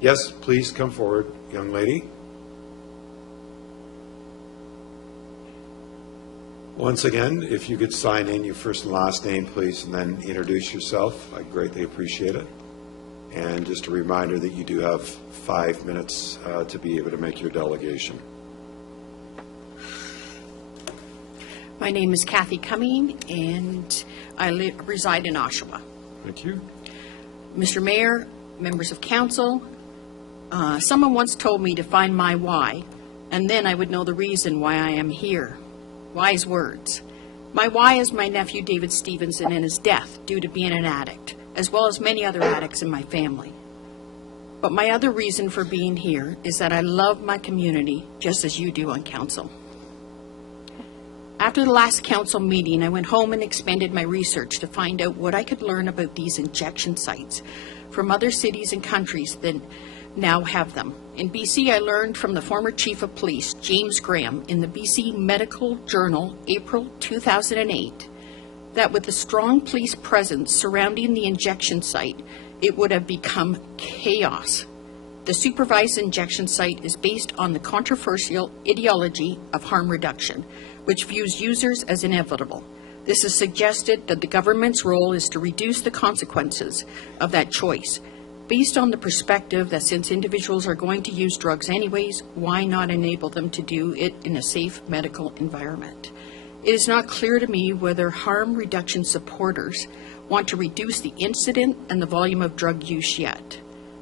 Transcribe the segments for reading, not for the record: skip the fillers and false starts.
Yes, please come forward, young lady. Once again, if you could sign in your first and last name, please, and then introduce yourself. I greatly appreciate it. And just a reminder that you do have 5 minutes to be able to make your delegation. My name is Kathy Cumming, and I reside in Oshawa. Thank you. Mr. Mayor, members of council, someone once told me to find my why, and then I would know the reason why I am here. Wise words. My why is my nephew David Stevenson and his death due to being an addict, as well as many other addicts in my family. But my other reason for being here is that I love my community just as you do on council. After the last council meeting, I went home and expanded my research to find out what I could learn about these injection sites from other cities and countries that now have them. In BC, I learned from the former Chief of Police, James Graham, in the BC Medical Journal, April 2008, that with the strong police presence surrounding the injection site, it would have become chaos. The supervised injection site is based on the controversial ideology of harm reduction, which views users as inevitable. This has suggested that the government's role is to reduce the consequences of that choice, based on the perspective that since individuals are going to use drugs anyways, why not enable them to do it in a safe medical environment? It is not clear to me whether harm reduction supporters want to reduce the incident and the volume of drug use yet.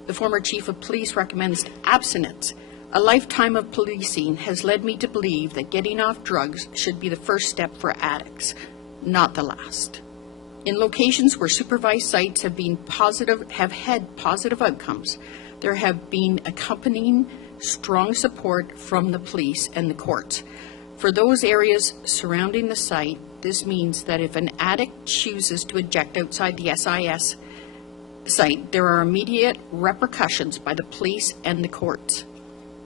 The former Chief of Police recommends abstinence. A lifetime of policing has led me to believe that getting off drugs should be the first step for addicts, not the last. In locations where supervised sites have had positive outcomes, there have been accompanying strong support from the police and the courts. For those areas surrounding the site, this means that if an addict chooses to inject outside the SIS site, there are immediate repercussions by the police and the courts.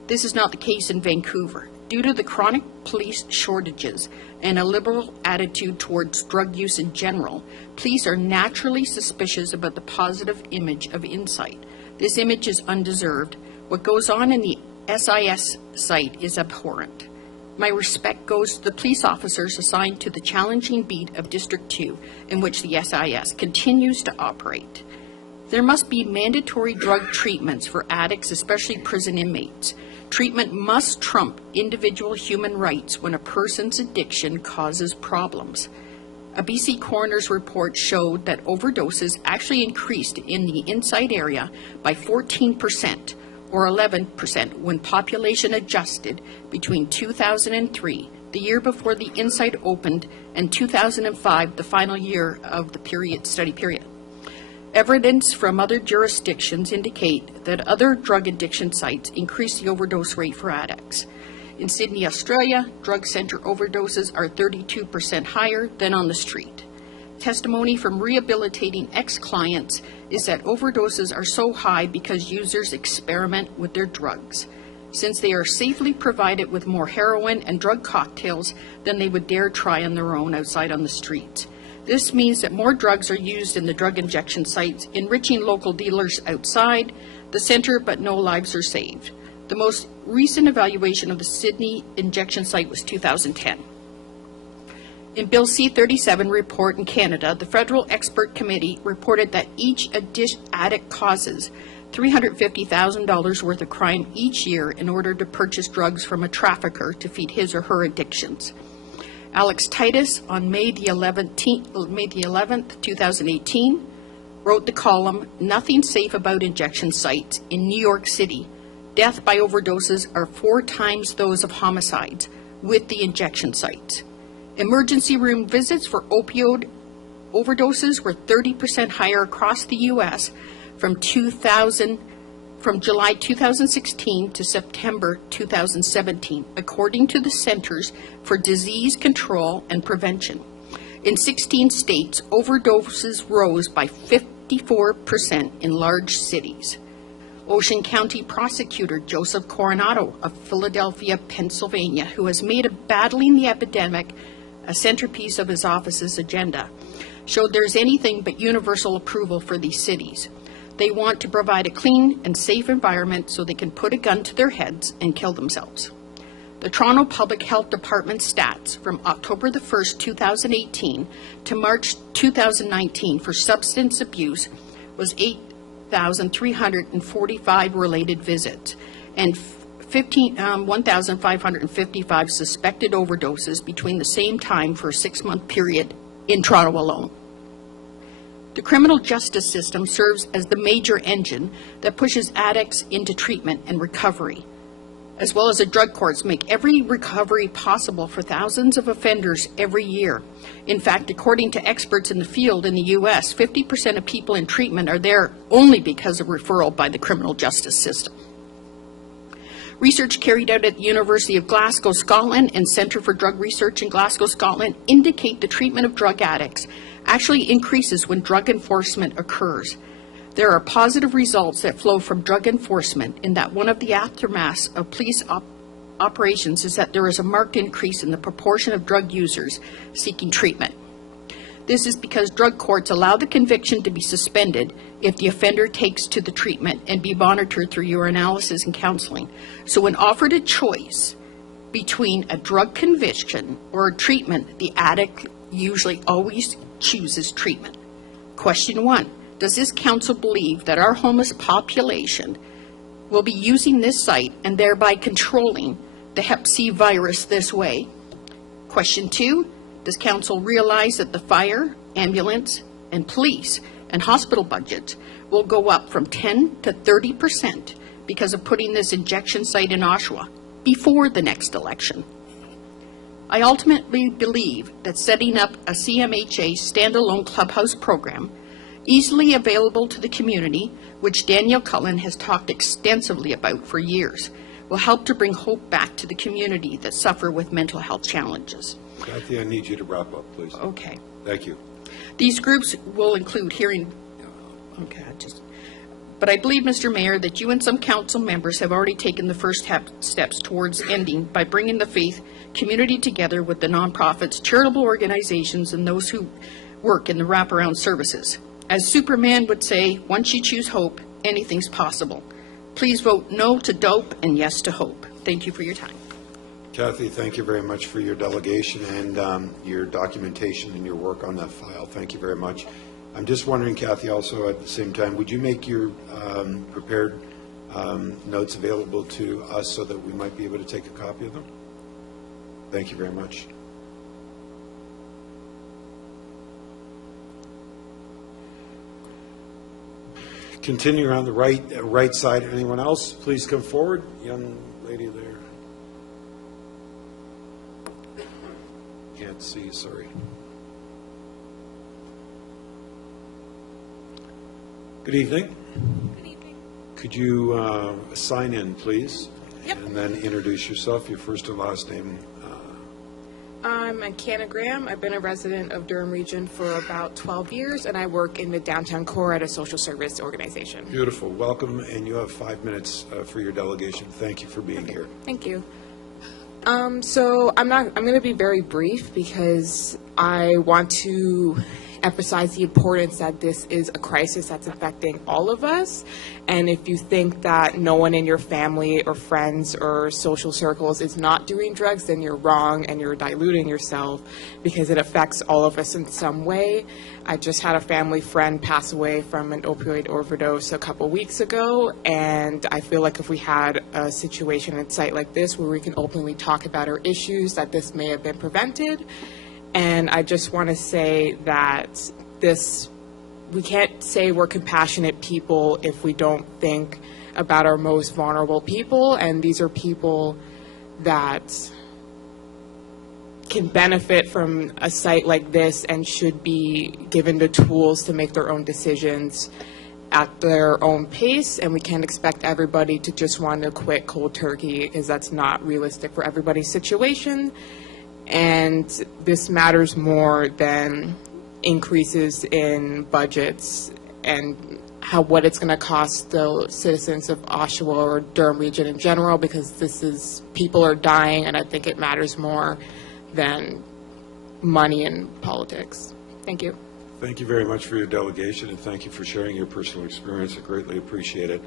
This is not the case in Vancouver. Due to the chronic police shortages and a liberal attitude towards drug use in general, police are naturally suspicious about the positive image of Insight. This image is undeserved. What goes on in the SIS site is abhorrent. My respect goes to the police officers assigned to the challenging beat of District 2, in which the SIS continues to operate. There must be mandatory drug treatments for addicts, especially prison inmates. Treatment must trump individual human rights when a person's addiction causes problems. A BC coroner's report showed that overdoses actually increased in the Inside area by 14% or 11% when population adjusted between 2003, the year before the Inside opened, and 2005, the final year of the study period. Evidence from other jurisdictions indicate that other drug addiction sites increase the overdose rate for addicts. In Sydney, Australia, drug center overdoses are 32% higher than on the street. Testimony from rehabilitating ex-clients is that overdoses are so high because users experiment with their drugs, since they are safely provided with more heroin and drug cocktails than they would dare try on their own outside on the streets. This means that more drugs are used in the drug injection sites, enriching local dealers outside the center, but no lives are saved. The most recent evaluation of the Sydney injection site was 2010. In Bill C-37 report in Canada, the Federal Expert Committee reported that each addict causes $350,000 worth of crime each year in order to purchase drugs from a trafficker to feed his or her addictions. Alex Titus, on May the 11th, 2018, wrote the column, "Nothing Safe About Injection Sites in New York City. Death by overdoses are 4 times those of homicides with the injection sites. Emergency room visits for opioid overdoses were 30% higher across the U.S. from July 2016 to September 2017, according to the Centers for Disease Control and Prevention. In 16 states, overdoses rose by 54% in large cities. Ocean County Prosecutor Joseph Coronado of Philadelphia, Pennsylvania, who has made battling the epidemic a centerpiece of his office's agenda, showed there's anything but universal approval for these cities. They want to provide a clean and safe environment so they can put a gun to their heads and kill themselves. The Toronto Public Health Department stats from October the 1st, 2018 to March 2019 for substance abuse was 8,345 related visits and 1,555 suspected overdoses between the same time for a 6-month period in Toronto alone. The criminal justice system serves as the major engine that pushes addicts into treatment and recovery, as well as the drug courts make every recovery possible for thousands of offenders every year. In fact, according to experts in the field in the U.S., 50% of people in treatment are there only because of referral by the criminal justice system. Research carried out at the University of Glasgow, Scotland, and Centre for Drug Research in Glasgow, Scotland, indicate the treatment of drug addicts actually increases when drug enforcement occurs. There are positive results that flow from drug enforcement in that one of the aftermaths of police operations is that there is a marked increase in the proportion of drug users seeking treatment. This is because drug courts allow the conviction to be suspended if the offender takes to the treatment and be monitored through urinalysis and counseling. So when offered a choice between a drug conviction or a treatment, the addict usually always chooses treatment. Question 1. Does this council believe that our homeless population will be using this site and thereby controlling the Hep C virus this way? Question 2. Does council realize that the fire, ambulance, and police and hospital budgets will go up from 10 to 30% because of putting this injection site in Oshawa before the next election? I ultimately believe that setting up a CMHA standalone clubhouse program easily available to the community, which Danielle Cullen has talked extensively about for years, will help to bring hope back to the community that suffer with mental health challenges. Kathy, I need you to wrap up, please. Okay. Thank you. These groups will include hearing, but I believe, Mr. Mayor, that you and some council members have already taken the first steps towards ending by bringing the faith community together with the nonprofits, charitable organizations, and those who work in the wraparound services. As Superman would say, once you choose hope, anything's possible. Please vote no to dope and yes to hope. Thank you for your time. Kathy, thank you very much for your delegation and your documentation and your work on that file. Thank you very much. I'm just wondering, Kathy, also at the same time, would you make your prepared notes available to us so that we might be able to take a copy of them? Thank you very much. Continue on the right side. Anyone else? Please come forward. Young lady there. Can't see, sorry. Good evening. Good evening. Could you sign in, please? Yep. And then introduce yourself, your first and last name. I'm Anna Graham. I've been a resident of Durham Region for about 12 years, and I work in the downtown core at a social service organization. Beautiful. Welcome, and you have 5 minutes for your delegation. Thank you for being here. Thank you. So I'm going to be very brief because I want to emphasize the importance that this is a crisis that's affecting all of us. And if you think that no one in your family or friends or social circles is not doing drugs, then you're wrong and you're diluting yourself because it affects all of us in some way. I just had a family friend pass away from an opioid overdose a couple weeks ago, and I feel like if we had a situation at site like this where we can openly talk about our issues, that this may have been prevented. And I just want to say that we can't say we're compassionate people if we don't think about our most vulnerable people, and these are people that can benefit from a site like this and should be given the tools to make their own decisions at their own pace, and we can't expect everybody to just want to quit cold turkey because that's not realistic for everybody's situation. And this matters more than increases in budgets and what it's going to cost the citizens of Oshawa or Durham Region in general, because people are dying, and I think it matters more than money and politics. Thank you. Thank you very much for your delegation, and thank you for sharing your personal experience. I greatly appreciate it.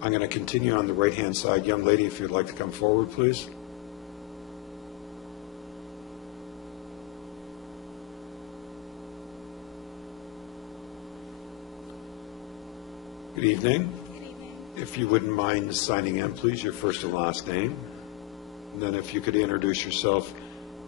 I'm going to continue on the right-hand side. Young lady, if you'd like to come forward, please. Good evening. Good evening. If you wouldn't mind signing in, please, your first and last name. And then if you could introduce yourself,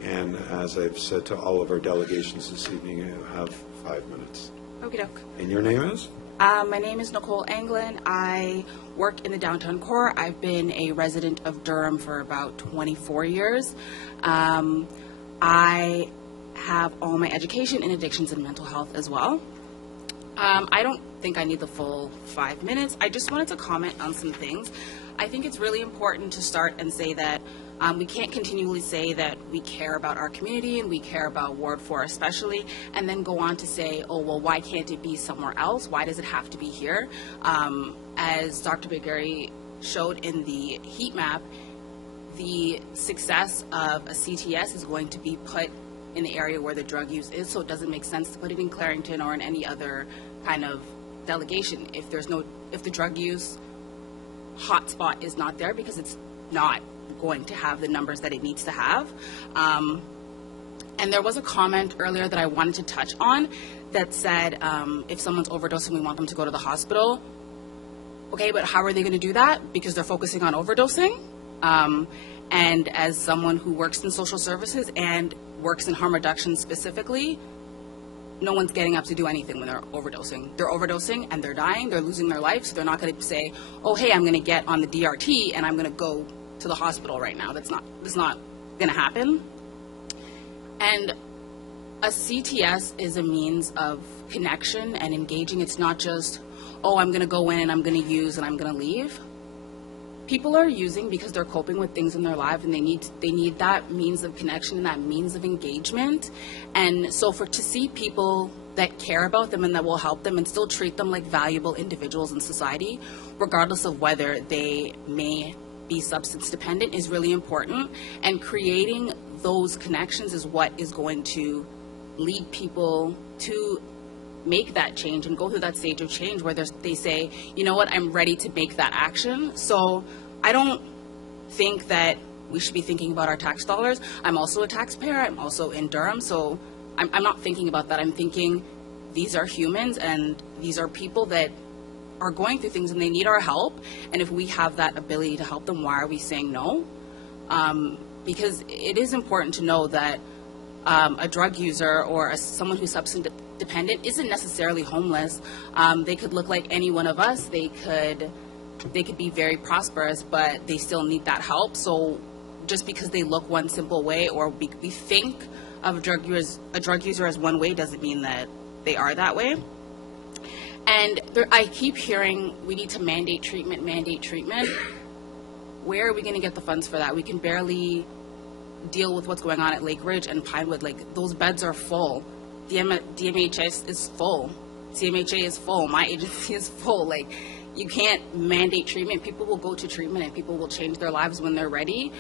and as I've said to all of our delegations this evening, you have 5 minutes. Okie doke. And your name is? My name is Nicole Anglin. I work in the downtown core. I've been a resident of Durham for about 24 years. I have all my education in addictions and mental health as well. I don't think I need the full 5 minutes. I just wanted to comment on some things. I think it's really important to start and say that we can't continually say that we care about our community and we care about Ward 4 especially, and then go on to say, oh, well, why can't it be somewhere else? Why does it have to be here? As Dr. McGary showed in the heat map, the success of a CTS is going to be put in the area where the drug use is, so it doesn't make sense to put it in Clarington or in any other kind of delegation if the drug use hotspot is not there, because it's not going to have the numbers that it needs to have. And there was a comment earlier that I wanted to touch on that said, if someone's overdosing, we want them to go to the hospital. Okay, but how are they going to do that? Because they're focusing on overdosing. And as someone who works in social services and works in harm reduction specifically, no one's getting up to do anything when they're overdosing. They're overdosing and they're dying, they're losing their life, so they're not going to say, oh, hey, I'm going to get on the DRT and I'm going to go to the hospital right now. That's not going to happen. And a CTS is a means of connection and engaging. It's not just, oh, I'm going to go in and I'm going to use and I'm going to leave. People are using because they're coping with things in their life, and they need that means of connection and that means of engagement. And so to see people that care about them and that will help them and still treat them like valuable individuals in society, regardless of whether they may be substance dependent, is really important. And creating those connections is what is going to lead people to make that change and go through that stage of change where they say, you know what, I'm ready to make that action. So I don't think that we should be thinking about our tax dollars. I'm also a taxpayer. I'm also in Durham. So I'm not thinking about that. I'm thinking these are humans and these are people that are going through things and they need our help. And if we have that ability to help them, why are we saying no? Because it is important to know that a drug user or someone who's substance dependent isn't necessarily homeless. They could look like any one of us. They could be very prosperous, but they still need that help. So just because they look one simple way, or we think of a drug user as one way, doesn't mean that they are that way. And I keep hearing we need to mandate treatment. Where are we going to get the funds for that? We can barely deal with what's going on at Lakeridge and Pinewood. Like, those beds are full. DMHS is full. CMHA is full. My agency is full. Like, you can't mandate treatment. People will go to treatment and people will change their lives when they're ready.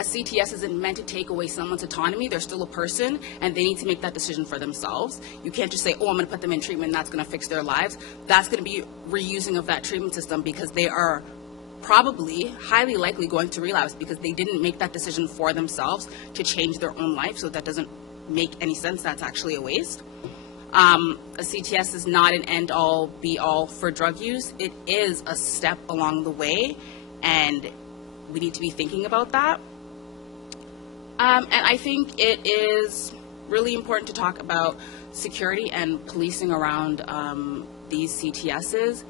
A CTS isn't meant to take away someone's autonomy. They're still a person and they need to make that decision for themselves. You can't just say, oh, I'm going to put them in treatment and that's going to fix their lives. That's going to be reusing of that treatment system, because they are probably highly likely going to relapse because they didn't make that decision for themselves to change their own life. So that doesn't make any sense. That's actually a waste. A CTS is not an end-all, be-all for drug use. It is a step along the way, and we need to be thinking about that. And I think it is really important to talk about security and policing around these CTSs.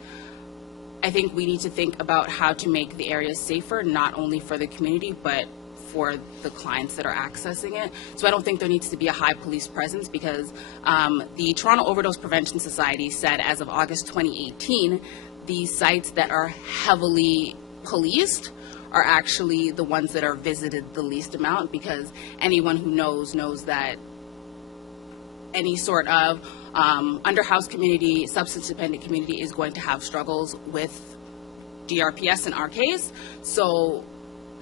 I think we need to think about how to make the areas safer, not only for the community, but for the clients that are accessing it. So I don't think there needs to be a high police presence, because the Toronto Overdose Prevention Society said as of August 2018, the sites that are heavily policed are actually the ones that are visited the least amount, because anyone who knows that any sort of underhoused community, substance dependent community is going to have struggles with DRPS in our case. So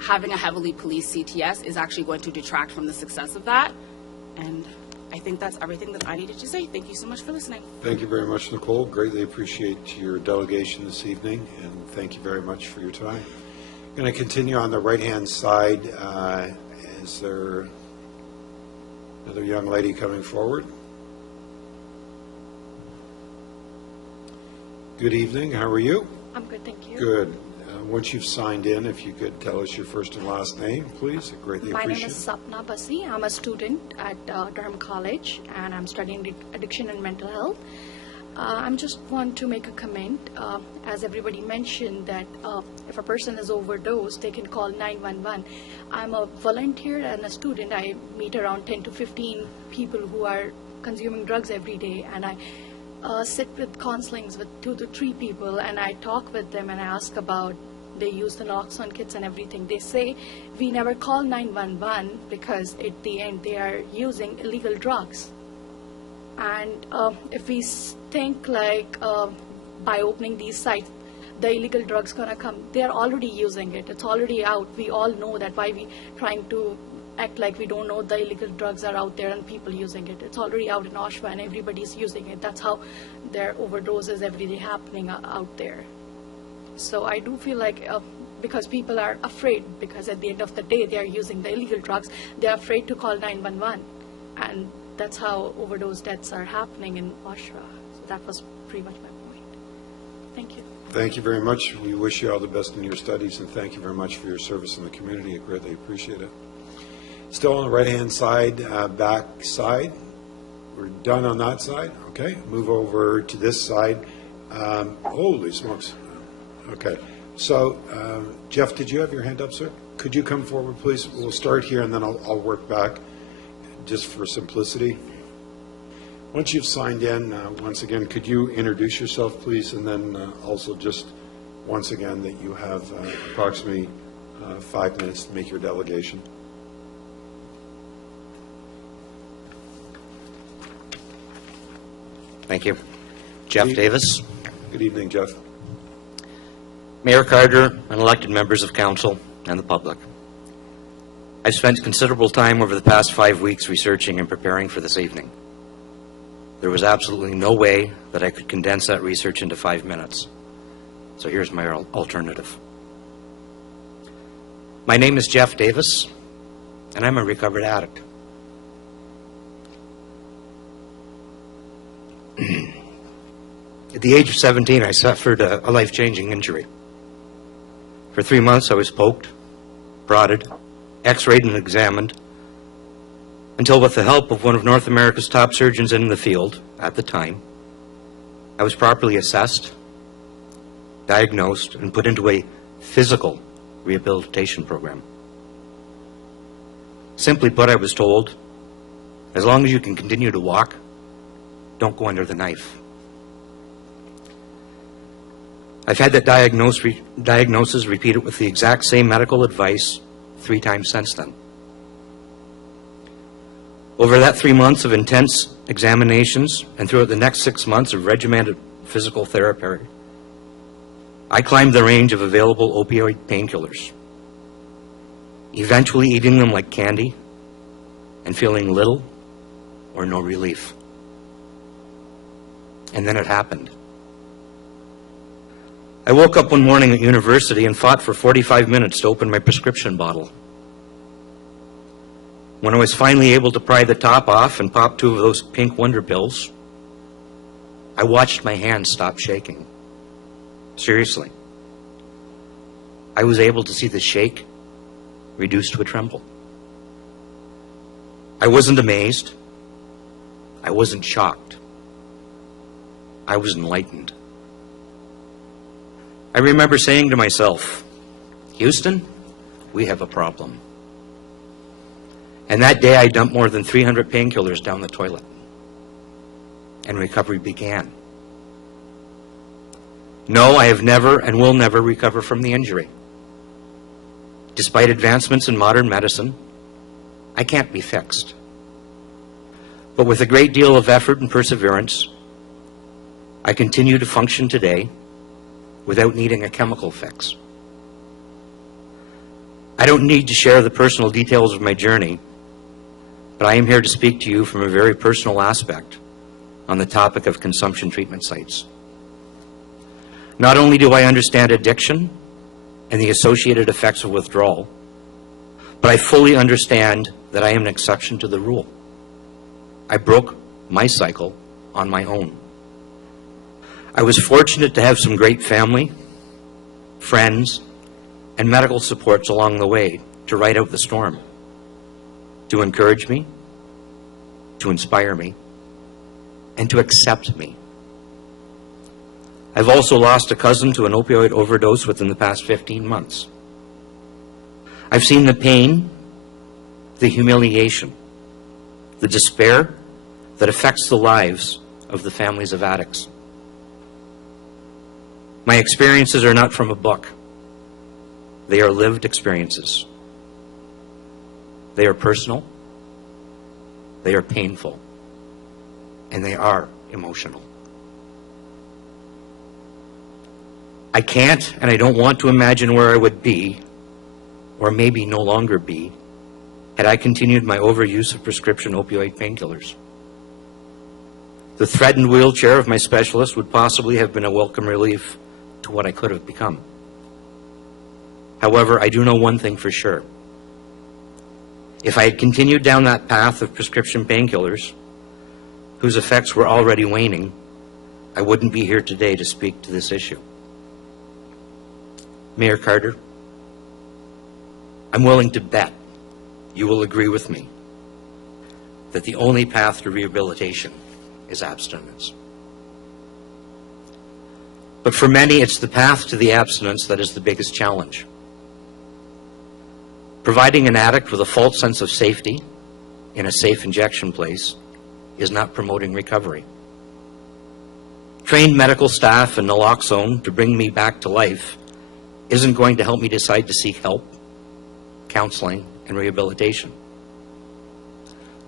having a heavily policed CTS is actually going to detract from the success of that. And I think that's everything that I needed to say. Thank you so much for listening. Thank you very much, Nicole. Greatly appreciate your delegation this evening, and thank you very much for your time. I'm going to continue on the right-hand side. Is there another young lady coming forward? Good evening. How are you? I'm good, thank you. Good. Once you've signed in, if you could tell us your first and last name, please. I greatly My name appreciate is it. Sapna Basi. I'm a student at Durham College, and I'm studying addiction and mental health. I just want to make a comment. As everybody mentioned, that if a person is overdosed, they can call 911. I'm a volunteer and a student. I meet around 10 to 15 people who are consuming drugs every day, and I sit with counselings with 2 to 3 people, and I talk with them and I ask about they use the naloxone kits and everything. They say we never call 911 because at the end they are using illegal drugs. And if we think like by opening these sites, the illegal drugs gonna come, they're already using it. It's already out. We all know that. Why we trying to act like we don't know the illegal drugs are out there and people using it? It's already out in Oshawa and everybody's using it. That's how their overdoses every day happening out there. So I do feel like because people are afraid, because at the end of the day they are using the illegal drugs, they're afraid to call 911, and that's how overdose deaths are happening in Oshawa. So that was pretty much my point. Thank you. Thank you very much. We wish you all the best in your studies, and thank you very much for your service in the community. I greatly appreciate it. Still on the right-hand side, back side. We're done on that side. Okay, move over to this side. Holy smokes. Okay, so Jeff, did you have your hand up, sir? Could you come forward, please? We'll start here, and then I'll work back, just for simplicity. Once you've signed in, once again, could you introduce yourself, please, and then also just once again that you have approximately 5 minutes to make your delegation. Thank you. Jeff Davis. Good evening, Jeff. Mayor Carter and elected members of council and the public. I've spent considerable time over the past 5 weeks researching and preparing for this evening. There was absolutely no way that I could condense that research into 5 minutes. So here's my alternative. My name is Jeff Davis, and I'm a recovered addict. At the age of 17, I suffered a life-changing injury. For 3 months, I was poked, prodded, x-rayed and examined, until with the help of one of North America's top surgeons in the field at the time, I was properly assessed, diagnosed, and put into a physical rehabilitation program. Simply put, I was told, as long as you can continue to walk, don't go under the knife. I've had that diagnosis repeated with the exact same medical advice 3 times since then. Over that 3 months of intense examinations and throughout the next 6 months of regimented physical therapy, I climbed the range of available opioid painkillers, eventually eating them like candy and feeling little or no relief. And then it happened. I woke up one morning at university and fought for 45 minutes to open my prescription bottle. When I was finally able to pry the top off and pop 2 of those pink wonder pills, I watched my hand stop shaking. Seriously. I was able to see the shake reduced to a tremble. I wasn't amazed. I wasn't shocked. I was enlightened. I remember saying to myself, Houston, we have a problem. And that day I dumped more than 300 painkillers down the toilet. And recovery began. No, I have never and will never recover from the injury. Despite advancements in modern medicine, I can't be fixed. But with a great deal of effort and perseverance, I continue to function today without needing a chemical fix. I don't need to share the personal details of my journey, but I am here to speak to you from a very personal aspect on the topic of consumption treatment sites. Not only do I understand addiction and the associated effects of withdrawal, but I fully understand that I am an exception to the rule. I broke my cycle on my own. I was fortunate to have some great family, friends, and medical supports along the way to ride out the storm, to encourage me, to inspire me, and to accept me. I've also lost a cousin to an opioid overdose within the past 15 months. I've seen the pain, the humiliation, the despair that affects the lives of the families of addicts. My experiences are not from a book. They are lived experiences. They are personal, they are painful, and they are emotional. I can't and I don't want to imagine where I would be, or maybe no longer be, had I continued my overuse of prescription opioid painkillers. The threatened wheelchair of my specialist would possibly have been a welcome relief to what I could have become. However, I do know one thing for sure. If I had continued down that path of prescription painkillers, whose effects were already waning, I wouldn't be here today to speak to this issue. Mayor Carter, I'm willing to bet you will agree with me that the only path to rehabilitation is abstinence. But for many, it's the path to the abstinence that is the biggest challenge. Providing an addict with a false sense of safety in a safe injection place is not promoting recovery. Trained medical staff and naloxone to bring me back to life isn't going to help me decide to seek help, counseling, and rehabilitation.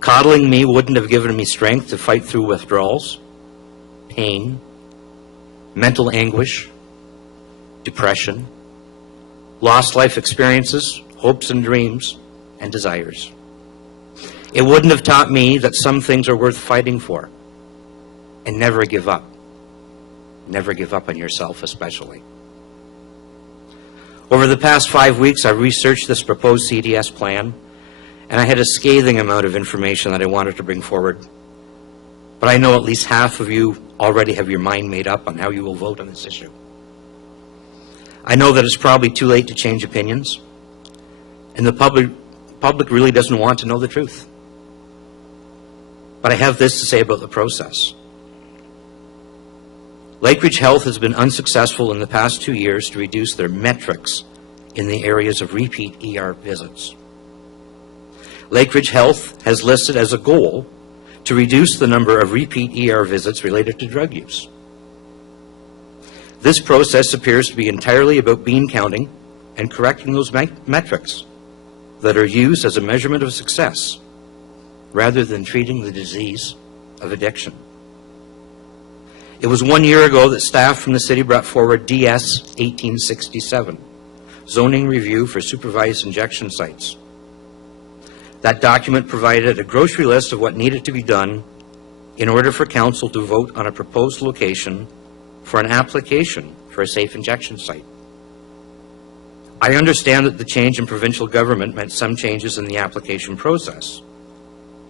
Coddling me wouldn't have given me strength to fight through withdrawals, pain, mental anguish, depression, lost life experiences, hopes and dreams, and desires. It wouldn't have taught me that some things are worth fighting for, and never give up. Never give up on yourself, especially. Over the past 5 weeks, I've researched this proposed CTS plan, and I had a scathing amount of information that I wanted to bring forward. But I know at least half of you already have your mind made up on how you will vote on this issue. I know that it's probably too late to change opinions, and the public really doesn't want to know the truth. But I have this to say about the process. Lakeridge Health has been unsuccessful in the past 2 years to reduce their metrics in the areas of repeat ER visits. Lakeridge Health has listed as a goal to reduce the number of repeat ER visits related to drug use. This process appears to be entirely about bean counting and correcting those metrics that are used as a measurement of success, rather than treating the disease of addiction. It was 1 year ago that staff from the city brought forward DS 1867, Zoning Review for Supervised Injection Sites. That document provided a grocery list of what needed to be done in order for council to vote on a proposed location for an application for a safe injection site. I understand that the change in provincial government meant some changes in the application process,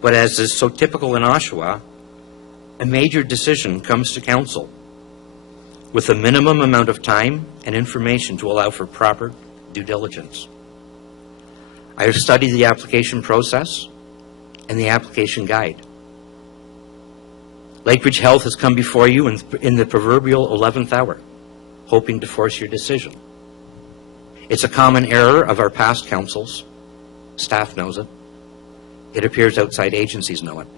but as is so typical in Oshawa, a major decision comes to council with a minimum amount of time and information to allow for proper due diligence. I have studied the application process and the application guide. Lakeridge Health has come before you in the proverbial 11th hour, hoping to force your decision. It's a common error of our past councils. Staff knows it. It appears outside agencies know it.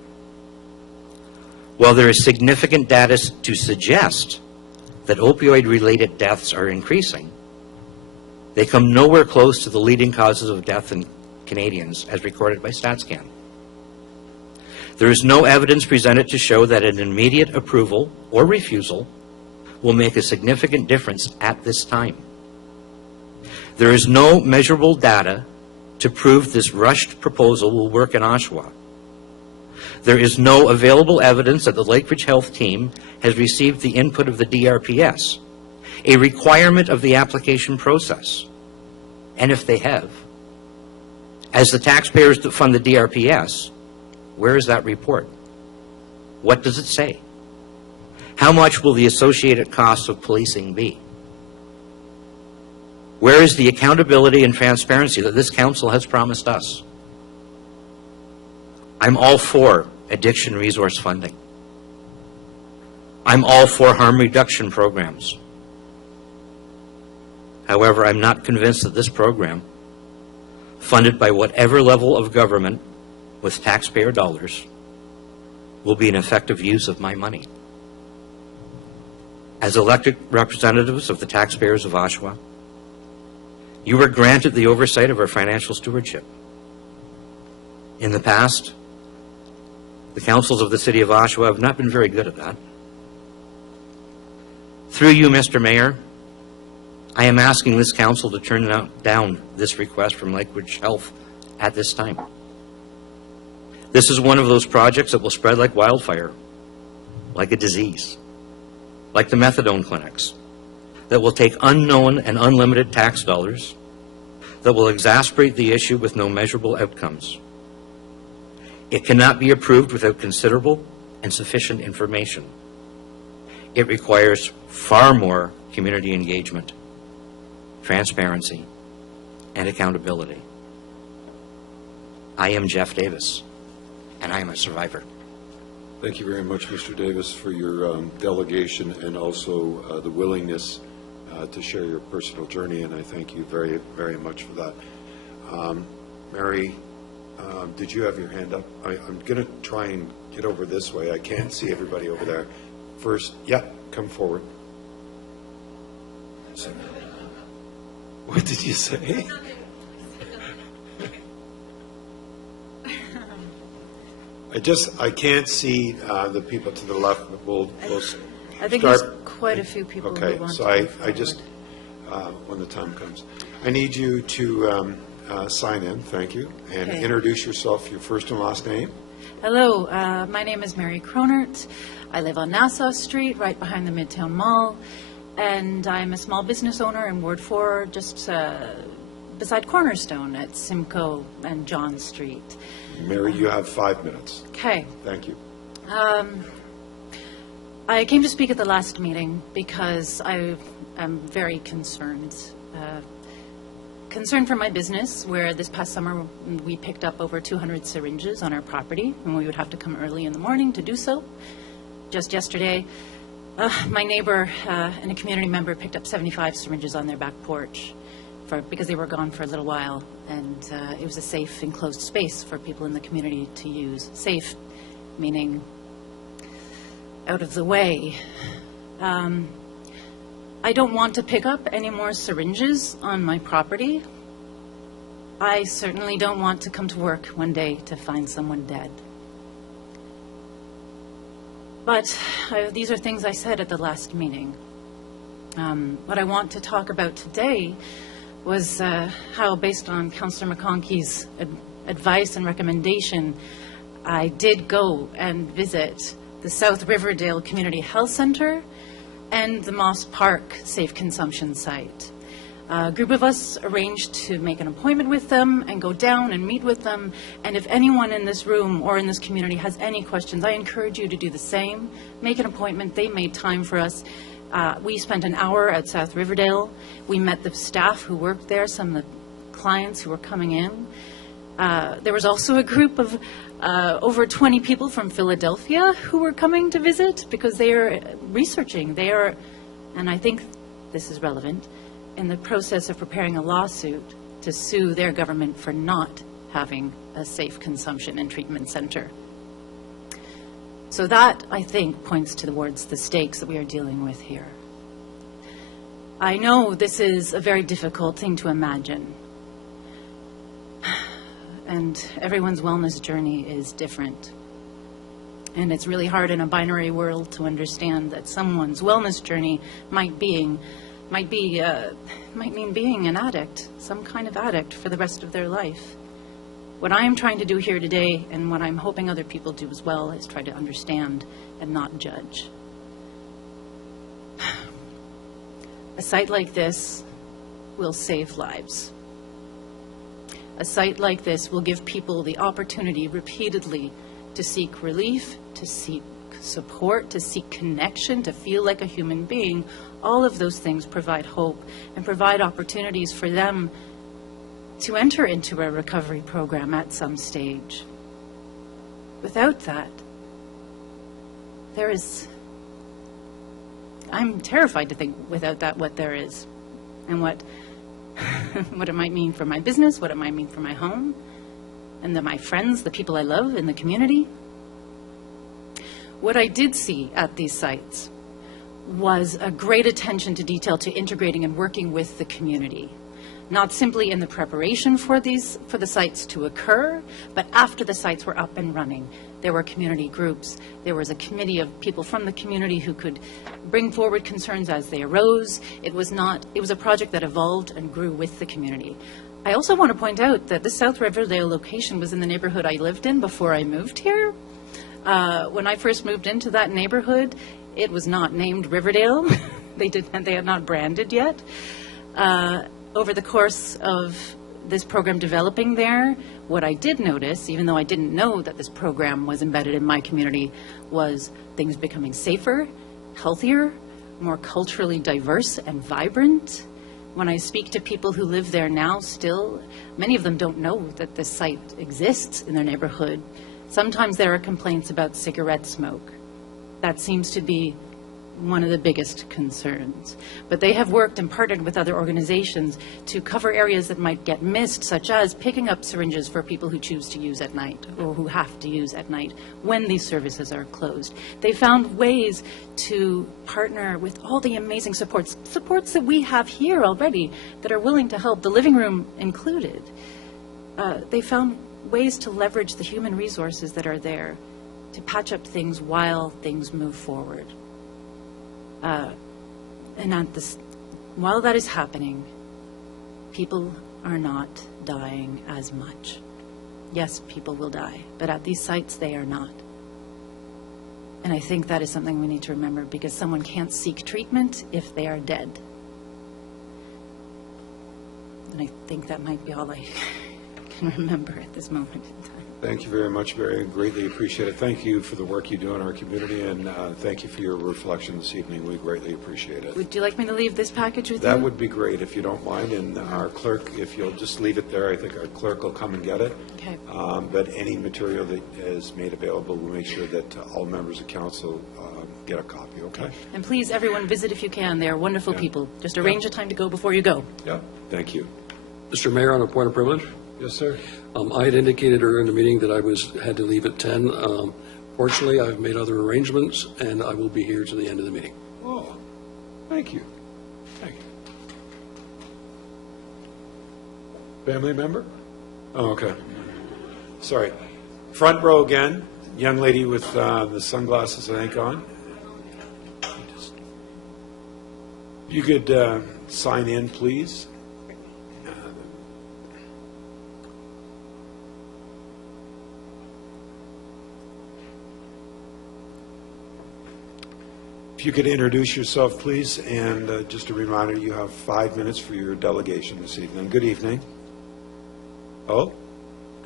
While there is significant data to suggest that opioid-related deaths are increasing, they come nowhere close to the leading causes of death in Canadians as recorded by StatsCan. There is no evidence presented to show that an immediate approval or refusal will make a significant difference at this time. There is no measurable data to prove this rushed proposal will work in Oshawa, There is no available evidence that the Lakeridge Health team has received the input of the DRPS, a requirement of the application process. And if they have, as the taxpayers that fund the DRPS, where is that report? What does it say? How much will the associated costs of policing be? Where is the accountability and transparency that this council has promised us? I'm all for addiction resource funding. I'm all for harm reduction programs. However, I'm not convinced that this program, funded by whatever level of government with taxpayer dollars, will be an effective use of my money. As elected representatives of the taxpayers of Oshawa, you were granted the oversight of our financial stewardship. In the past, the councils of the City of Oshawa have not been very good at that. Through you, Mr. Mayor, I am asking this council to turn down this request from Lakeridge Health at this time. This is one of those projects that will spread like wildfire, like a disease, like the methadone clinics, that will take unknown and unlimited tax dollars, that will exacerbate the issue with no measurable outcomes. It cannot be approved without considerable and sufficient information. It requires far more community engagement, transparency, and accountability. I am Jeff Davis, and I am a survivor. Thank you very much, Mr. Davis, for your delegation and also the willingness to share your personal journey, and I thank you very, very much for that. Mary, did you have your hand up? I'm going to try and get over this way. I can't see everybody over there. First, yeah, come forward. What did you say? I can't see the people to the left, but we'll I think start. there's quite a few people Okay, who want so to. I just, when the time comes, I need you to sign in, thank you, and Okay. introduce yourself, your first and last name. Hello, my name is Mary Cronert. I live on Nassau Street, right behind the Midtown Mall, and I'm a small business owner in Ward 4, just beside Cornerstone at Simcoe and John Street. Mary, you have 5 minutes. Okay. Thank you. I came to speak at the last meeting because I am very concerned. Concerned for my business, where this past summer we picked up over 200 syringes on our property, and we would have to come early in the morning to do so. Just yesterday, my neighbor and a community member picked up 75 syringes on their back porch because they were gone for a little while, and it was a safe, enclosed space for people in the community to use. Safe, meaning out of the way. I don't want to pick up any more syringes on my property. I certainly don't want to come to work one day to find someone dead. But these are things I said at the last meeting. What I want to talk about today was how, based on Councillor McConkey's advice and recommendation, I did go and visit the South Riverdale Community Health Centre and the Moss Park Safe Consumption Site. A group of us arranged to make an appointment with them and go down and meet with them. And if anyone in this room or in this community has any questions, I encourage you to do the same. Make an appointment. They made time for us. We spent an hour at South Riverdale. We met the staff who worked there, some of the clients who were coming in. There was also a group of over 20 people from Philadelphia who were coming to visit because they are researching. They are, and I think this is relevant, in the process of preparing a lawsuit to sue their government for not having a safe consumption and treatment center. So that, I think, points towards the stakes that we are dealing with here. I know this is a very difficult thing to imagine. And everyone's wellness journey is different. And it's really hard in a binary world to understand that someone's wellness journey might mean being an addict, some kind of addict for the rest of their life. What I am trying to do here today, and what I'm hoping other people do as well, is try to understand and not judge. A site like this will save lives. A site like this will give people the opportunity repeatedly to seek relief, to seek support, to seek connection, to feel like a human being. All of those things provide hope and provide opportunities for them to enter into a recovery program at some stage. Without that, I'm terrified to think without that what there is, and what what it might mean for my business, what it might mean for my home, and my friends, the people I love in the community. What I did see at these sites was a great attention to detail to integrating and working with the community. Not simply in the preparation for the sites to occur, but after the sites were up and running. There were community groups. There was a committee of people from the community who could bring forward concerns as they arose. It was a project that evolved and grew with the community. I also want to point out that the South Riverdale location was in the neighborhood I lived in before I moved here. When I first moved into that neighborhood, it was not named Riverdale. They had not branded yet. Over the course of this program developing there, what I did notice, even though I didn't know that this program was embedded in my community, was things becoming safer, healthier, more culturally diverse and vibrant. When I speak to people who live there now still, many of them don't know that this site exists in their neighborhood. Sometimes there are complaints about cigarette smoke. That seems to be one of the biggest concerns. But they have worked and partnered with other organizations to cover areas that might get missed, such as picking up syringes for people who choose to use at night or who have to use at night when these services are closed. They found ways to partner with all the amazing supports that we have here already that are willing to help, the living room included. They found ways to leverage the human resources that are there to patch up things while things move forward. While that is happening, people are not dying as much. Yes, people will die, but at these sites they are not. And I think that is something we need to remember, because someone can't seek treatment if they are dead. And I think that might be all I can remember at this moment in time. Thank you very much, Barry. I greatly appreciate it. Thank you for the work you do in our community, and thank you for your reflection this evening. We greatly appreciate it. Would you like me to leave this package with you? That would be great, if you don't mind. And our clerk, if you'll just leave it there, I think our clerk will come and get it. Okay. But any material that is made available, we'll make sure that all members of council get a copy, okay? And please, everyone, visit if you can. They are wonderful people. Just arrange a time to go before you go. Yeah, thank you. Mr. Mayor, on a point of privilege, Yes, sir. I had indicated earlier in the meeting that I had to leave at 10. Fortunately, I've made other arrangements, and I will be here to the end of the meeting. Oh, thank you. Thank you. Family member? Oh, okay. Sorry. Front row again. Young lady with the sunglasses, I think, on. You could sign in, please. If you could introduce yourself, please, and just a reminder, you have 5 minutes for your delegation this evening. Good evening. Oh?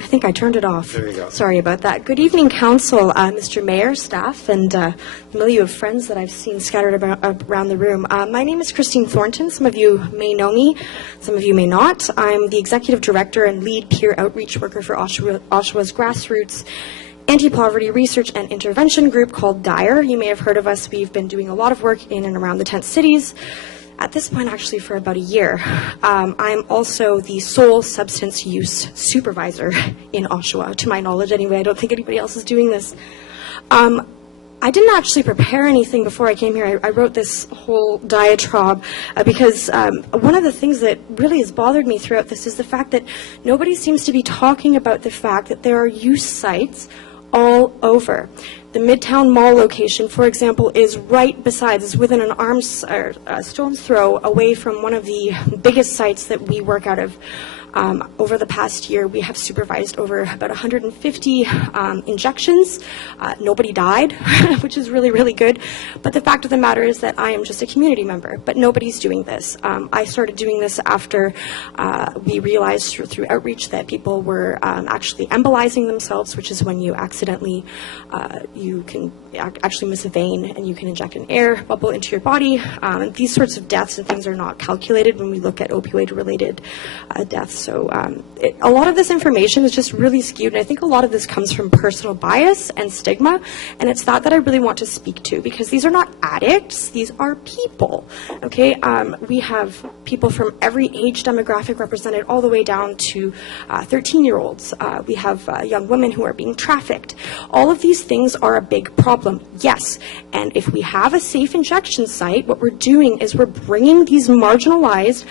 I think I turned it off. There you go. Sorry about that. Good evening, Council, Mr. Mayor, staff, and a milieu of friends that I've seen scattered around the room. My name is Christine Thornton. Some of you may know me. Some of you may not. I'm the Executive Director and Lead Peer Outreach Worker for Oshawa's grassroots anti-poverty research and intervention group called DIRE. You may have heard of us. We've been doing a lot of work in and around the tent cities. At this point, actually, for about a year. I'm also the sole substance use supervisor in Oshawa, to my knowledge anyway. I don't think anybody else is doing this. I didn't actually prepare anything before I came here. I wrote this whole diatribe because one of the things that really has bothered me throughout this is the fact that nobody seems to be talking about the fact that there are use sites all over. The Midtown Mall location, for example, is right beside, is within an stone's throw away from one of the biggest sites that we work out of. Over the past year, we have supervised over about 150 injections. Nobody died, which is really, really good. But the fact of the matter is that I am just a community member, but nobody's doing this. I started doing this after we realized through outreach that people were actually embolizing themselves, which is when you accidentally, you can actually miss a vein and you can inject an air bubble into your body. And these sorts of deaths and things are not calculated when we look at opioid-related deaths. So a lot of this information is just really skewed, and I think a lot of this comes from personal bias and stigma, and it's that I really want to speak to, because these are not addicts, these are people, okay? We have people from every age demographic represented, all the way down to 13-year-olds. We have young women who are being trafficked. All of these things are a big problem, yes, and if we have a safe injection site, what we're doing is we're bringing these marginalized,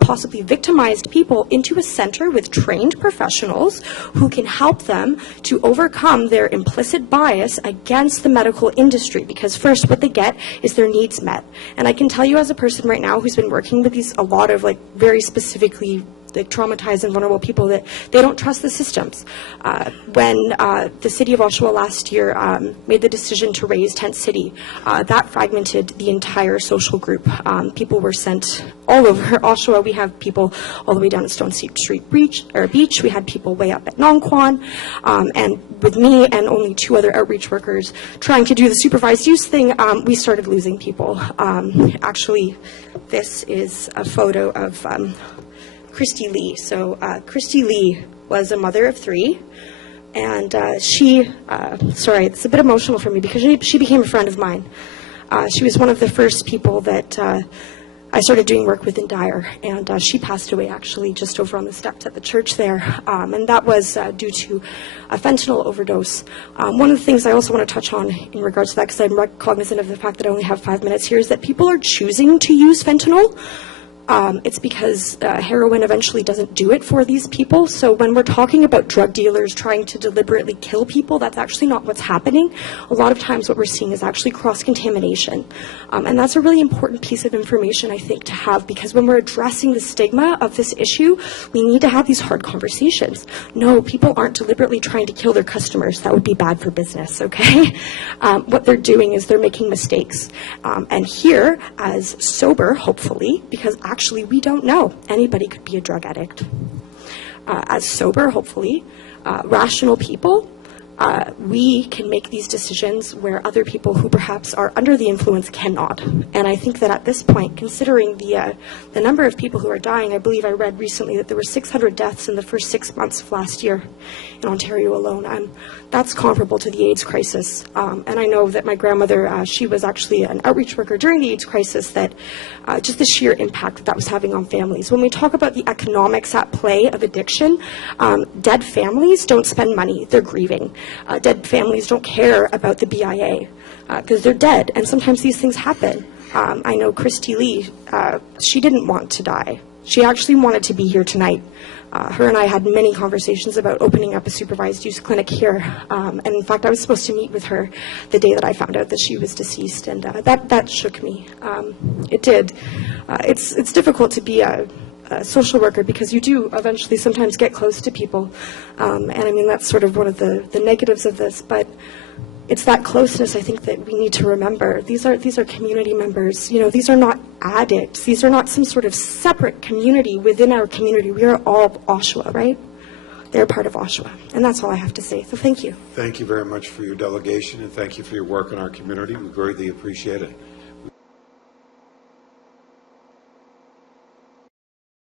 possibly victimized people into a center with trained professionals who can help them to overcome their implicit bias against the medical industry, because first what they get is their needs met. And I can tell you, as a person right now who's been working with a lot of very specifically traumatized and vulnerable people, that they don't trust the systems. When the city of Oshawa last year made the decision to raise Tent City, that fragmented the entire social group. People were sent all over Oshawa. We have people all the way down at Stone Street Beach. We had people way up at Nongquan. And with me and only 2 other outreach workers trying to do the supervised use thing, we started losing people. Actually, this is a photo of Christy Lee. So Christy Lee was a mother of 3, and she, sorry, it's a bit emotional for me because she became a friend of mine. She was one of the first people that I started doing work with in Dyer, and she passed away actually just over on the steps at the church there, and that was due to a fentanyl overdose. One of the things I also want to touch on in regards to that, because I'm cognizant of the fact that I only have 5 minutes here, is that people are choosing to use fentanyl. It's because heroin eventually doesn't do it for these people. So when we're talking about drug dealers trying to deliberately kill people, that's actually not what's happening. A lot of times what we're seeing is actually cross-contamination. And that's a really important piece of information, I think, to have, because when we're addressing the stigma of this issue, we need to have these hard conversations. No, people aren't deliberately trying to kill their customers. That would be bad for business, okay? What they're doing is they're making mistakes. And here, as sober, hopefully, because actually we don't know. Anybody could be a drug addict. As sober, hopefully, rational people, we can make these decisions where other people who perhaps are under the influence cannot. And I think that at this point, considering the number of people who are dying, I believe I read recently that there were 600 deaths in the first 6 months of last year in Ontario alone. That's comparable to the AIDS crisis. And I know that my grandmother, she was actually an outreach worker during the AIDS crisis, that just the sheer impact that was having on families. When we talk about the economics at play of addiction, dead families don't spend money, they're grieving. Dead families don't care about the BIA because they're dead, and sometimes these things happen. I know Christy Lee, she didn't want to die. She actually wanted to be here tonight. Her and I had many conversations about opening up a supervised use clinic here. And in fact, I was supposed to meet with her the day that I found out that she was deceased, and that shook me. It did. It's difficult to be a social worker because you do eventually sometimes get close to people. And I mean, that's sort of one of the negatives of this, but it's that closeness, I think, that we need to remember. These are community members. You know, these are not addicts. These are not some sort of separate community within our community. We are all Oshawa, right? They're part of Oshawa. And that's all I have to say. So thank you. Thank you very much for your delegation, and thank you for your work in our community. We greatly appreciate it.